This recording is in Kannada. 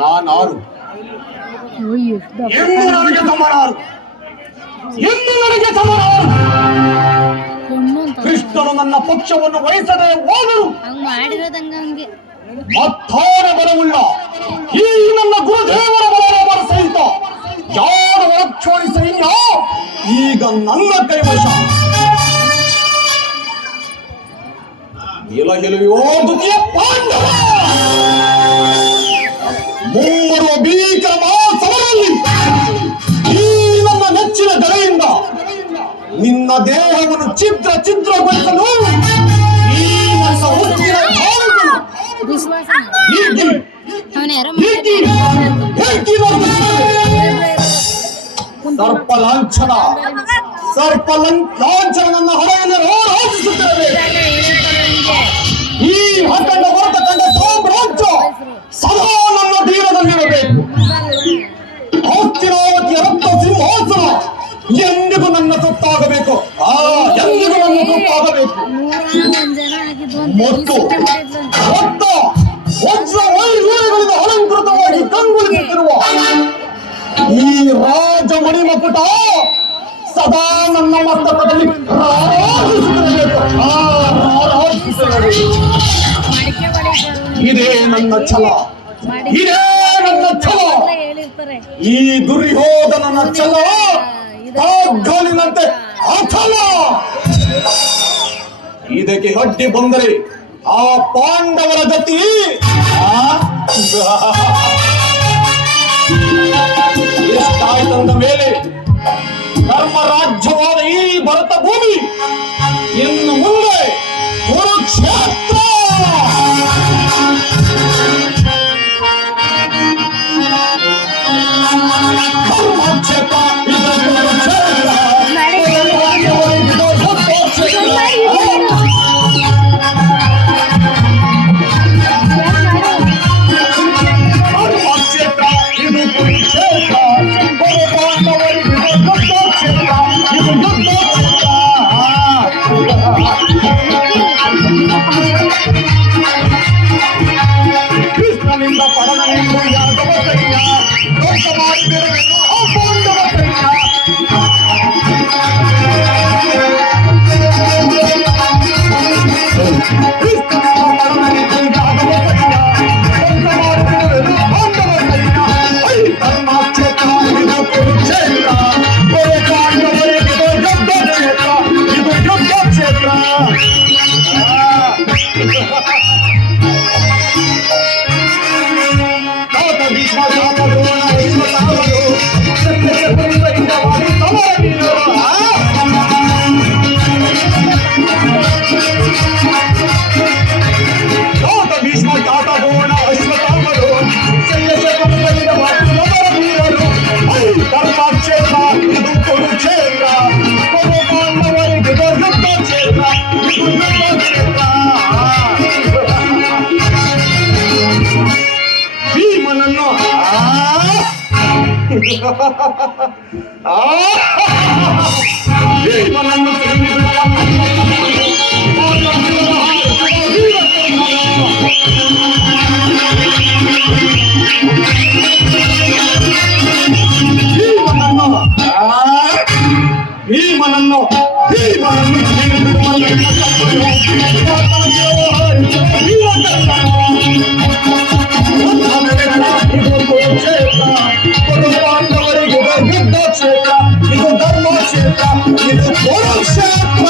ನಾನಾರು ಎಂದು ನನಗೆ ಸಮನಾರು, ಎಂದು ನನಗೆ ಸಮನಾರು. ಕೃಷ್ಣನು ನನ್ನ ಪಕ್ಷವನ್ನು ವಹಿಸದೆ ಹೋದರು ಮತ್ತಾರ ಬಲವುಳ್ಳ ಈ ನನ್ನ ಗುರುದೇವರ ಬಲರಾಮರ ಸಹಿತ ಯಾರ ರಕ್ಷಣೆ ಸೈನ್ಯ ಈಗ ನನ್ನ ಕೈವಶ. ಎಲಗೆಲುವೆಯೋ ದ್ವಿತೀಯ ಪಾಂಡವ ಮುಂಬರುವ ಭೀಕರ ಮಹಾಸಭೆಯಲ್ಲಿ ಈ ನನ್ನ ನೆಚ್ಚಿನ ದರೆಯಿಂದ ನಿನ್ನ ದೇಹವನ್ನು ಛಿದ್ರಗೊಳಿಸಲು ಈ ನನ್ನ ಹುಟ್ಟಿನ ಸರ್ಪಲಾಂಛನ ನನ್ನ ಹೊಳೆಯಲ್ಲಿ ರಾಜಿಸುತ್ತೇವೆ. ಈ ಅಖಂಡ ಹೊರತ ಕಂಡ ಸಾಮ್ರಾಜ್ಯ ಸದಾ ನನ್ನ ತೀರದಲ್ಲಿರಬೇಕು. ಹಸ್ತಿನಾವತಿಯ ರಕ್ತ ಸಿಂಹಾಸನ ಎಂದಿಗೂ ನನ್ನ ಸೊತ್ತಾಗಬೇಕು. ಎಂದಿಗೂ ನನ್ನ ಸೊತ್ತಾಗಬೇಕು. ಮತ್ತು ವಜ್ರ ವೈಢೂರ್ಯಗಳಿಂದ ಅಲಂಕೃತವಾಗಿ ಕಂಗೊಳಿಸುತ್ತಿರುವ ಈ ರಾಜ ಮಣಿಮಕುಟ ಸದಾ ನನ್ನ ಮಸ್ತಕದಲ್ಲಿ ಇದೇ ನನ್ನ ಛಲ, ಇದೇ ನನ್ನ ಛಲ. ಈ ದುರ್ಯೋಧನನ ಛಲ ಕಾಗಲಿನಂತೆ ಅಚಲ. ಇದಕ್ಕೆ ಅಡ್ಡಿ ಬಂದರೆ ಆ ಪಾಂಡವರ ಗತಿ ಎಷ್ಟಾಯ್ತಂದ ಮೇಲೆ ಧರ್ಮ ರಾಜ್ಯವಾದ ಈ ಭರತ ಭೂಮಿ ಇನ್ನು ಮುಂದೆ ಕುರುಕ್ಷೇತ್ರ. ಧರ್ಮಕ್ಷೇತ್ರ ಇದು ಕುರುಕ್ಷೇತ್ರ. ಕೃಷ್ಣನಿಂದ ಪರನಿಂದ ಯಾದವ ಸೈನ್ಯ ದೋಷ ಮಾಡಿದರು ಪಾಂಡವ ಸೈನ್ಯ. ಕೃಷ್ಣನಿಂದ ಪರನಿಂದ ಯಾದವ ಸೈನ್ಯ ದೋಷ ಮಾಡಿದರು ಪಾಂಡವ ಸೈನ್ಯ. ಧರ್ಮಕ್ಷೇತ್ರ ಇದು ಕುರುಕ್ಷೇತ್ರ. ಪಾಂಡವರಿಗೆ ಯುದ್ಧ ಕ್ಷೇತ್ರ, ಇದು ಯುದ್ಧ ಕ್ಷೇತ್ರ. ಭೀಮನನ್ನು ಭೀಮನನ್ನು ಭೀಮನನ್ನು ಯುದ್ಧ ಕ್ಷೇತ್ರ, ಇದು ಧರ್ಮ ಕ್ಷೇತ್ರ, ಇದು ಕುರುಕ್ಷೇತ್ರ.